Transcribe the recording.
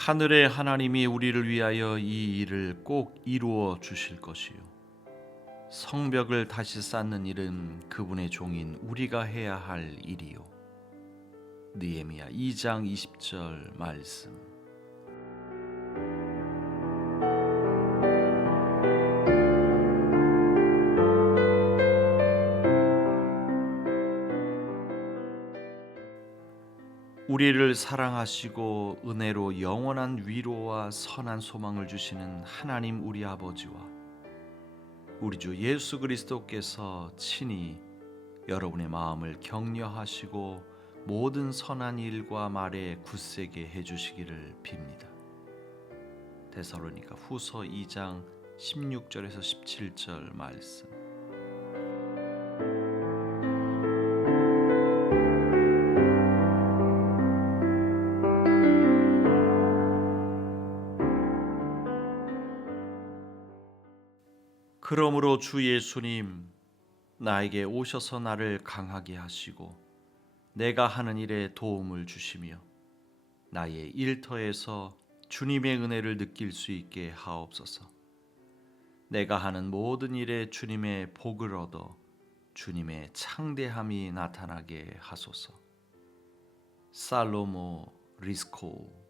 하늘의 하나님이 우리를 위하여 이 일을 꼭 이루어 주실 것이요. 성벽을 다시 쌓는 일은 그분의 종인 우리가 해야 할 일이요. 느헤미야 2장 20절 말씀. 우리를 사랑하시고 은혜로 영원한 위로와 선한 소망을 주시는 하나님 우리 아버지와 우리 주 예수 그리스도께서 친히 여러분의 마음을 격려하시고 모든 선한 일과 말에 굳세게 해 주시기를 빕니다. 데살로니가 후서 2장 16절에서 17절 말씀. 그러므로 주 예수님 나에게 오셔서 나를 강하게 하시고 내가 하는 일에 도움을 주시며 나의 일터에서 주님의 은혜를 느낄 수 있게 하옵소서. 내가 하는 모든 일에 주님의 복을 얻어 주님의 창대함이 나타나게 하소서. 살로모 리스코